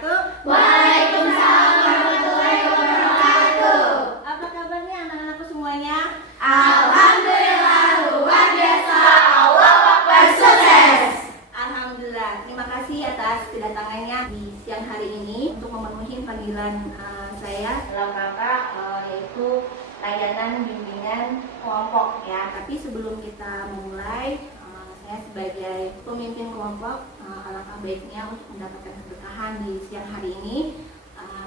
wabarakatuh. Waalaikumsalam warahmatullahi wabarakatuh. Apa kabarnya anak-anakku semuanya? Alhamdulillah luar biasa. Allah Akbar, sukses. Alhamdulillah. Terima kasih atas kedatangannya di siang hari ini untuk memenuhi panggilan saya dalam rangka yaitu layanan bimbingan kelompok ya. Tapi sebelum kita memulai, saya sebagai pemimpin kelompok alangkah baiknya untuk mendapatkan keberkahan di siang hari ini.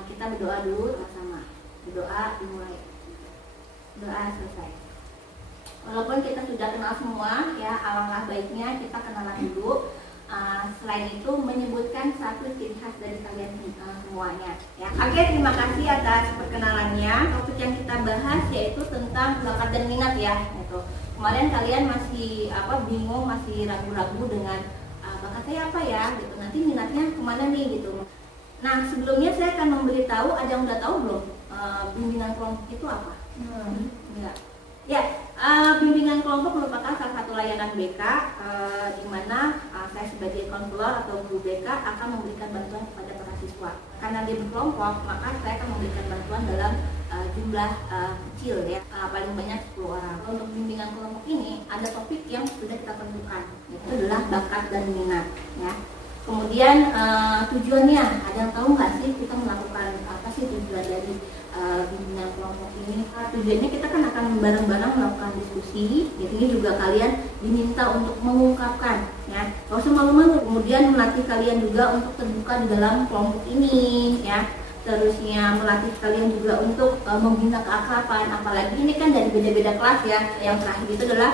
Kita berdoa dulu sama-sama. Berdoa dimulai. Doa selesai. Walaupun kita sudah kenal semua ya, alangkah baiknya kita kenalan dulu. Selain itu menyebutkan satu ciri khas dari kalian semuanya ya. Oke, terima kasih atas perkenalannya. Topik yang kita bahas yaitu tentang bakat dan minat ya gitu. Kemarin kalian masih bingung, masih ragu-ragu dengan bakat saya apa ya gitu, nanti minatnya kemana nih gitu. Nah, sebelumnya saya akan memberitahu, ada yang udah tahu belum bimbingan kelompok itu apa? Enggak. Ya, bimbingan kelompok merupakan salah satu layanan BK di mana saya sebagai konselor atau guru BK akan memberikan bantuan kepada para siswa. Karena dia berkelompok, maka saya akan memberikan bantuan dalam jumlah kecil ya, paling banyak 10 orang. Untuk bimbingan kelompok ini ada topik yang sudah kita tentukan, yaitu adalah bakat dan minat ya. Kemudian tujuannya, ada yang tahu nggak sih kita melakukan apa sih tujuan dari bimbingan kelompok ini? Tujuannya kita kan akan bareng-bareng melakukan diskusi, jadi juga kalian diminta untuk mengungkapkan ya, nggak usah malu-malu. Kemudian melatih kalian juga untuk terbuka di dalam kelompok ini ya. Terusnya melatih kalian juga untuk membina keakraban, apalagi ini kan dari beda-beda kelas ya. Yang terakhir itu adalah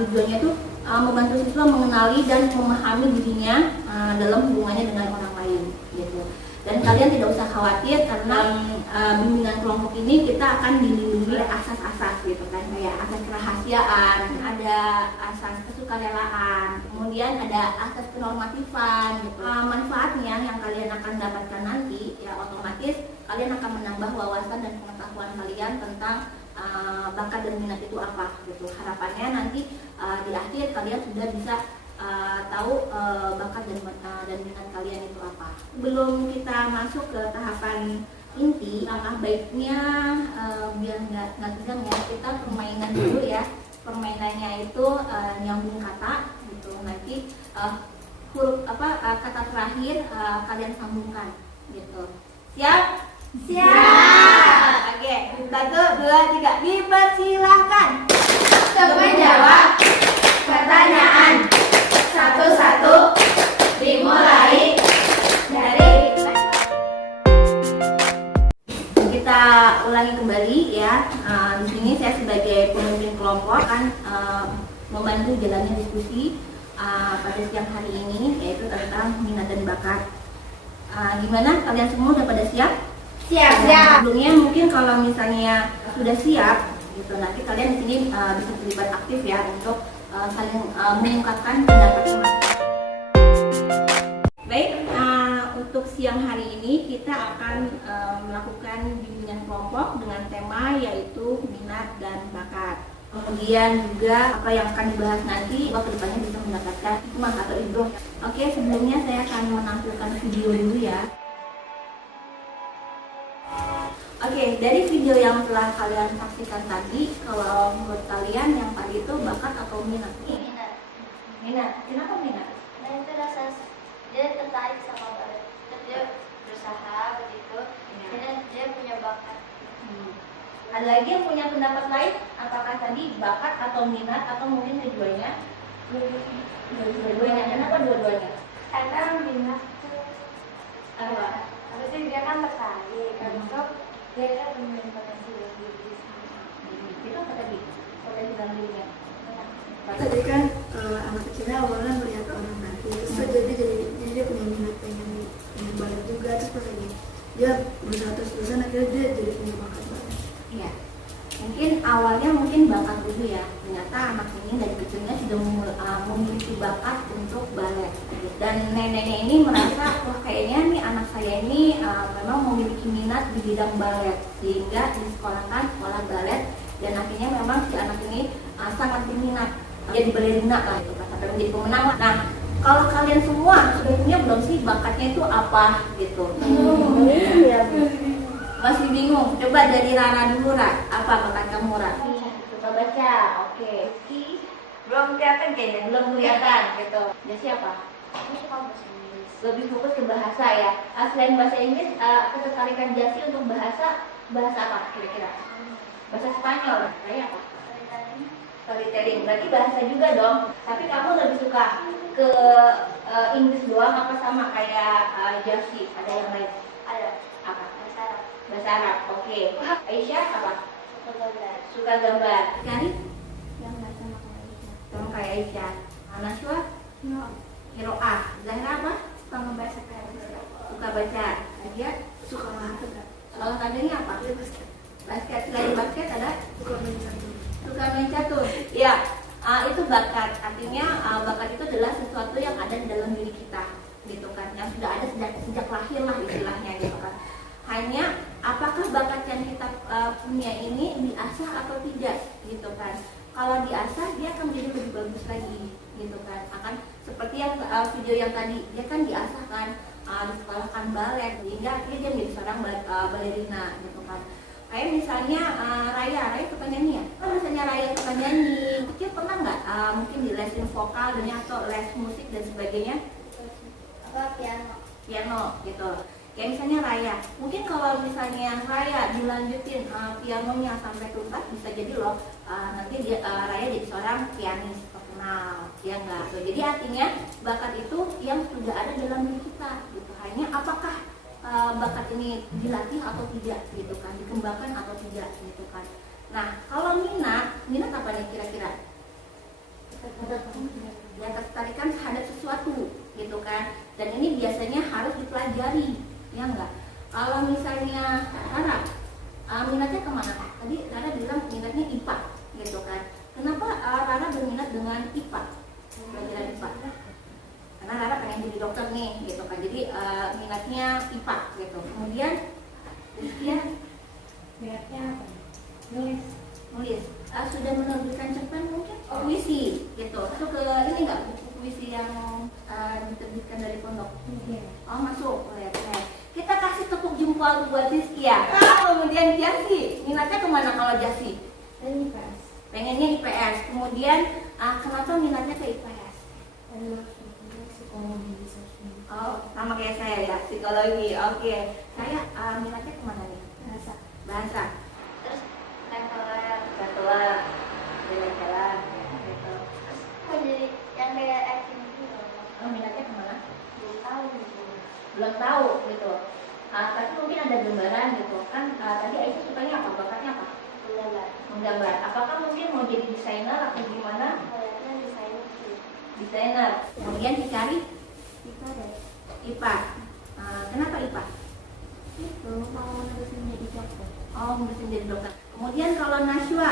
tujuannya tuh membantu siswa mengenali dan memahami dirinya dalam hubungannya dengan orang lain gitu. Dan kalian tidak usah khawatir karena bimbingan kelompok ini kita akan dilindungi oleh asas-asas gitu kan, kayak asas kerahasiaan, ada asas kesukarelaan, kemudian ada asas penormatifan gitu. Manfaatnya yang kalian akan dapatkan nanti ya, otomatis kalian akan menambah wawasan dan pengetahuan kalian tentang bakat dan minat itu apa gitu. Harapannya nanti di akhir kalian sudah bisa tahu bakat dan minat kalian itu apa. Sebelum kita masuk ke tahapan inti, langkah baiknya biar nggak tegang ya, kita permainan dulu ya. Permainannya itu nyambung kata gitu. Nanti huruf kata terakhir kalian sambungkan gitu. Siap? Siap. Oke, 1, 2, 3, dipersilahkan Untuk menjawab pertanyaan satu-satu dimulai dari kita ulangi kembali ya. Di sini saya sebagai pemimpin kelompok akan membantu jalannya diskusi pada siang hari ini, yaitu tentang minat dan bakat. Gimana kalian semua udah pada siap? siap. Sebelumnya mungkin kalau misalnya sudah siap gitu, nanti kalian di sini bisa terlibat aktif ya untuk saling mengungkapkan pendapat. Baik, untuk siang hari ini kita akan melakukan bimbingan kelompok dengan tema yaitu minat dan bakat. Kemudian juga apa yang akan dibahas nanti, bahwa kedepannya bisa mendapatkan hikmah atau ibroh. Oke, sebelumnya saya akan menampilkan video dulu ya. Oke, dari video yang telah kalian saksikan tadi, kalau menurut kalian yang tadi itu bakat atau minat? Minat. Minat. Kenapa minat? Dan itu rasa dia tertarik sama balet. Terus dia berusaha begitu. Dan dia punya bakat. Ada lagi yang punya pendapat lain? Apakah tadi bakat atau minat atau mungkin keduanya? Dua-duanya. Kenapa dua-duanya? Karena minat tuh Apa? habis itu dia kan tertarik. Habis itu dia kan punya potensi dalam diri sendiri. Itu apa tadi? Potensi dalam dirinya. Tadi kan anak kecilnya awalnya melihat orang tadi, terus jadi dia punya minat pengen balet juga, terus pas lagi dia berusaha terus-terusan akhirnya dia jadi punya bakat balet. Iya. Mungkin awalnya bakat dulu ya. Ternyata anak ini dari kecilnya sudah memiliki bakat untuk balet. Dan neneknya ini merasa, wah kayaknya nih anak saya ini memang memiliki minat di bidang balet, sehingga disekolahkan sekolah balet. Dan akhirnya memang si anak ini sangat berminat jadi balerina lah itu, sampai menjadi pemenang. Nah, Kalau kalian semua sudah punya belum sih bakatnya itu apa gitu? Masih bingung? Coba dari Rara dulu, Ra. Apa bakat kamu, Ra? Suka baca, oke. Belum kelihatan kayaknya, belum kelihatan gitu. Jadi siapa? Aku suka bahasa Inggris. Lebih fokus ke bahasa ya. Selain bahasa Inggris, ketertarikan Jasi untuk bahasa apa kira-kira? Bahasa Spanyol, kayak apa? Storytelling, berarti bahasa juga dong. Tapi kamu lebih suka ke Inggris doang apa sama kayak Jasi? Ada yang lain? Ada Apa? bahasa Arab. Bahasa Arab, oke. Aisyah apa? Suka gambar. Suka gambar. Kari? Yang bahasa Malaysia. Sama kayak Aisyah. Anaswa? Kiroah. Zahra apa? Suka membaca kayak Suka baca. Dia Suka olahraga. olahraganya apa? Dia basket. Basket. Selain basket ada? Suka main catur. Suka main catur. Ya, itu bakat. Artinya bakat itu adalah sesuatu yang ada di dalam diri kita, gitu kan? Yang sudah ada sejak lahir lah istilahnya, gitu kan? Hanya apakah bakat yang kita punya ini diasah atau tidak, gitu kan? Kalau diasah dia akan menjadi lebih bagus lagi, gitu kan? Akan seperti yang video yang tadi, dia kan diasah kan, disekolahkan balet, sehingga akhirnya dia menjadi seorang balerina, gitu kan? Kayak misalnya Raya suka nyanyi ya? Kalau misalnya Raya suka nyanyi, kecil pernah nggak mungkin di lesin vokal dan atau les musik dan sebagainya? Apa piano. Gitu. Kayak misalnya Raya, mungkin kalau misalnya Raya dilanjutin pianonya sampai tuntas, bisa jadi loh nanti Raya jadi seorang pianis terkenal, ya enggak? Jadi artinya bakat itu yang sudah ada dalam diri kita, gitu. Hanya apakah bakat ini dilatih atau tidak, gitu kan, dikembangkan atau tidak, gitu kan. Nah, kalau minat apa nih kira-kira? Yang tertarikan terhadap sesuatu, gitu kan. Dan ini biasanya harus dipelajari, ya enggak? Kalau misalnya Rara, minatnya kemana? Tadi Rara bilang minatnya IPA, gitu kan. Kenapa Rara berminat dengan IPA? Pelajaran IPA? Karena Rara pengen jadi dokter nih, gitu kan. Jadi minatnya IPA, gitu. Kemudian Rizkia Minatnya apa? nulis. Sudah menerbitkan cerpen mungkin? Puisi, gitu. Masuk ke ini nggak, buku puisi yang diterbitkan dari pondok? Oh, masuk. Boleh. Kita kasih tepuk jempol buat Rizkia. Kemudian Jasi, minatnya kemana kalau Jasi? IPS. Pengennya IPS. Kemudian kenapa minatnya ke IPS? Psikologi. Oh, sama kayak saya ya, psikologi. Oke. Saya minatnya kemana nih? Bahasa. Terus leveler. Jalan, jalan-jalan, gitu. Terus kok jadi yang kayak activity loh? Oh, minatnya kemana? Belum tahu gitu. Belum tahu, gitu. Tapi mungkin ada gambaran, gitu kan. Tadi Aisyah sukanya apa? Bakatnya apa? Gambar. Menggambar. Apakah mungkin mau jadi desainer atau gimana? Kayaknya desain sih. Desainer. Kemudian dicari Itu deh. IPA. Kenapa IPA? Itu mau nerusin jadi dokter. Oh, mesti jadi dokter. Kemudian kalau Nashwa,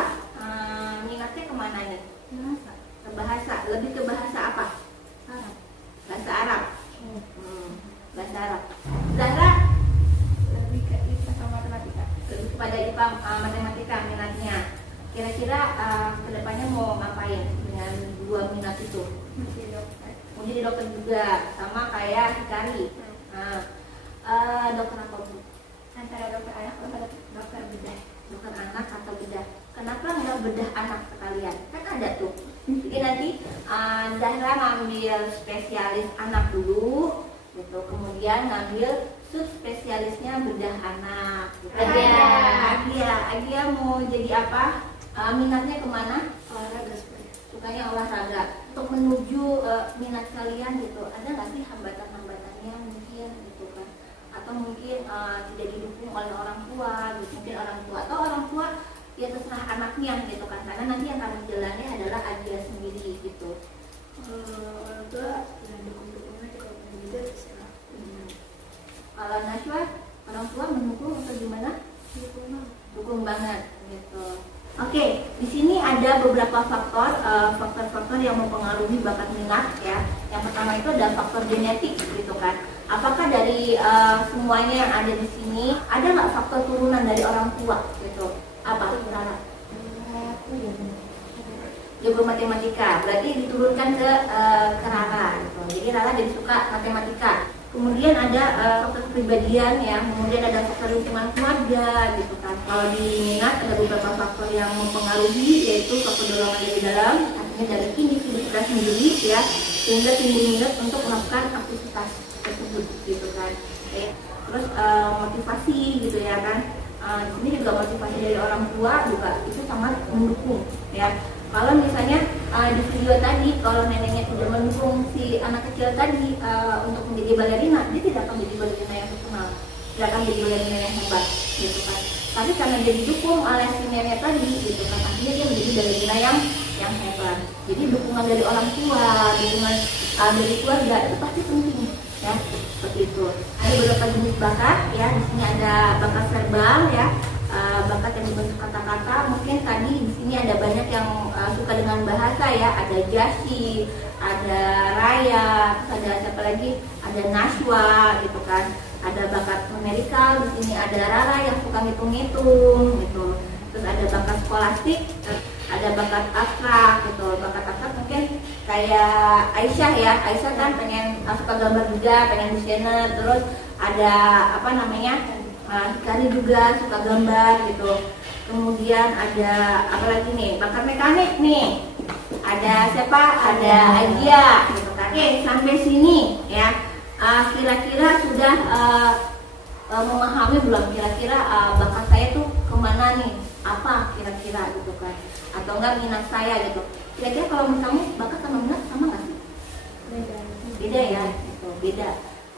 minatnya kemana nih? Bahasa. Ke bahasa. Lebih ke bahasa apa? Arab. Bahasa Arab. Bahasa Arab. Zahra Lebih ke IPA sama matematika. lebih kepada IPA, matematika minatnya. Kira-kira kedepannya mau ngapain dengan dua minat itu? Masih dokter. Mau jadi dokter juga, sama kayak Hikari. Dokter apa bu? Antara dokter anak atau dokter bedah. Dokter anak atau bedah? Kenapa nggak bedah anak sekalian? Kan ada tuh. Jadi nanti Zahra ngambil spesialis anak dulu, gitu. Kemudian ngambil subspesialisnya bedah anak. Gitu. Agia mau jadi apa? Minatnya kemana? Olahraga supaya. Sukanya olahraga. Untuk menuju minat kalian gitu, ada nggak sih hambatan-hambatannya mungkin gitu kan? Atau mungkin tidak didukung oleh orang tua, gitu. Mungkin orang tua atau orang tua ya terserah anaknya gitu kan, karena nanti yang akan menjalani adalah Agia sendiri gitu. Orang tua ya dukung-dukung aja, kalau pengen juga terserah. Kalau Nashwa, orang tua mendukung atau gimana? Dukung banget gitu. Oke, di sini ada beberapa faktor yang mempengaruhi bakat minat ya. Yang pertama itu ada faktor genetik gitu kan. Apakah dari semuanya yang ada di sini ada nggak faktor turunan dari orang tua gitu? Apa Rara? jago matematika, berarti diturunkan ke Rara gitu. Jadi Rara jadi suka matematika. Kemudian ada faktor kepribadian ya, kemudian ada faktor lingkungan keluarga gitu kan. Kalau di minat ada beberapa faktor yang mempengaruhi, yaitu faktor dorongan dari dalam, artinya dari individu kita sendiri ya, sehingga timbul minat untuk melakukan aktivitas tersebut gitu kan. Oke. Terus motivasi gitu ya kan. Di sini juga motivasi dari orang tua juga itu sangat mendukung ya. Kalau misalnya di video tadi, kalau neneknya tidak mendukung si anak kecil tadi untuk menjadi balerina, dia tidak akan menjadi balerina yang terkenal, tidak akan menjadi balerina yang hebat, gitu kan. Tapi karena dia didukung oleh si nenek tadi, gitu kan, akhirnya dia menjadi balerina yang hebat. Jadi dukungan dari orang tua, dukungan dari keluarga itu pasti penting, ya, seperti itu. Ada beberapa jenis bakat, ya. Di sini ada bakat verbal, ya. Bakat yang berbentuk kata-kata, mungkin tadi di sini ada banyak yang suka dengan bahasa ya, ada Jasi, ada Raya, terus ada siapa lagi, ada Naswa gitu kan, ada bakat numerikal, di sini ada Rara yang suka ngitung-ngitung gitu, terus ada bakat skolastik, ada bakat abstrak gitu, bakat abstrak mungkin kayak Aisyah ya, Aisyah kan pengen suka gambar juga, pengen desainer, terus ada apa namanya, Hikari juga suka gambar gitu. Kemudian ada apa lagi nih? Bakat mekanik nih. Ada siapa? Ada Agia gitu kan. Oke, sampai sini ya. Kira-kira sudah memahami belum? Kira-kira bakat saya tuh kemana nih? Apa kira-kira gitu kan? Atau enggak minat saya gitu. Kira-kira kalau menurut kamu bakat sama minat sama nggak sih? Beda ya, gitu. Beda.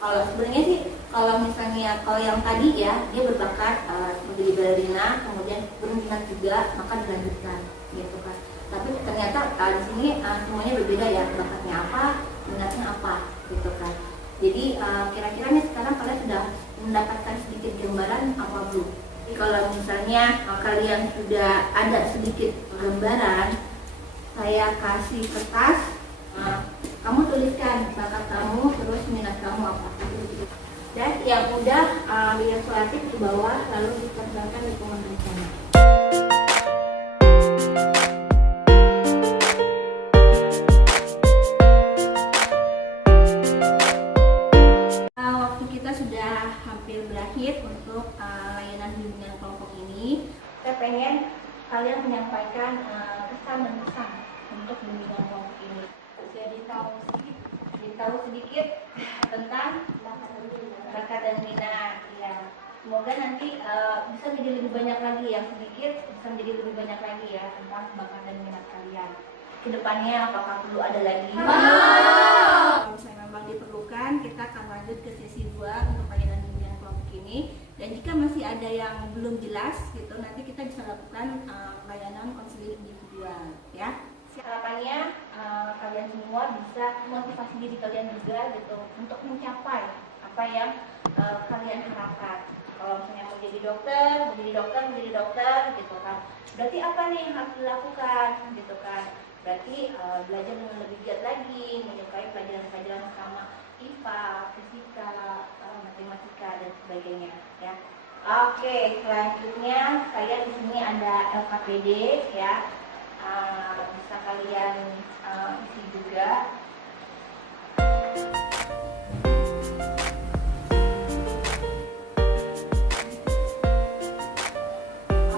Kalau sebenarnya sih, kalau misalnya kalau yang tadi ya, dia berbakat menjadi balerina, kemudian berminat juga, maka dilanjutkan, gitu kan. Tapi ternyata di sini semuanya berbeda ya, bakatnya apa, minatnya apa, gitu kan. Jadi kira-kira nih sekarang kalian sudah mendapatkan sedikit gambaran apa belum? Jadi kalau misalnya kalian sudah ada sedikit gambaran, saya kasih kertas. Kamu tuliskan bakat kamu, terus minat kamu apa. Dan yang udah lihat solatif di bawah, lalu dikerjakan di komunitasnya. Waktu kita sudah hampir berakhir untuk layanan bimbingan kelompok ini. Saya pengen kalian menyampaikan kesan dan pesan untuk bimbingan kelompok ini. Jadi tahu sedikit tentang bakat dan minat ya. Semoga nanti bisa menjadi lebih banyak lagi, yang sedikit bisa menjadi lebih banyak lagi ya tentang bakat dan minat kalian. Kedepannya apakah perlu ada lagi? Kalau misalnya memang diperlukan, kita akan lanjut ke sesi 2 untuk layanan bimbingan kelompok ini. Dan jika masih ada yang belum jelas gitu, nanti kita bisa lakukan layanan konseling individual ya. Harapannya kalian semua bisa motivasi diri kalian juga gitu untuk mencapai apa yang kalian harapkan. Kalau misalnya mau jadi dokter gitu kan. Berarti apa nih yang harus dilakukan gitu kan? Berarti belajar dengan lebih giat lagi, menyukai pelajaran-pelajaran sama IPA, fisika, matematika dan sebagainya ya. Oke, selanjutnya saya di sini ada LKPD ya. Bisa kalian isi juga.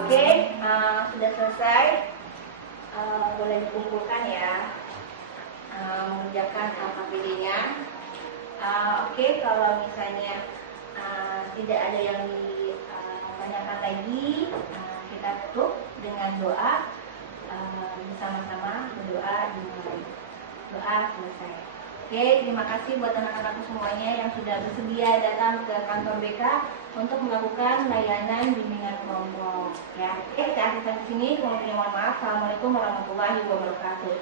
Oke, sudah selesai. Boleh dikumpulkan ya, mengerjakan LKPD-nya. Oke, kalau misalnya tidak ada yang ditanyakan lagi, kita tutup dengan doa. Bersama-sama berdoa dimulai. Doa selesai. Oke, terima kasih buat anak-anakku semuanya yang sudah bersedia datang ke kantor BK untuk melakukan layanan bimbingan kelompok. Ya, oke, saya akhirkan di sini. Mohon maaf. Assalamualaikum warahmatullahi wabarakatuh.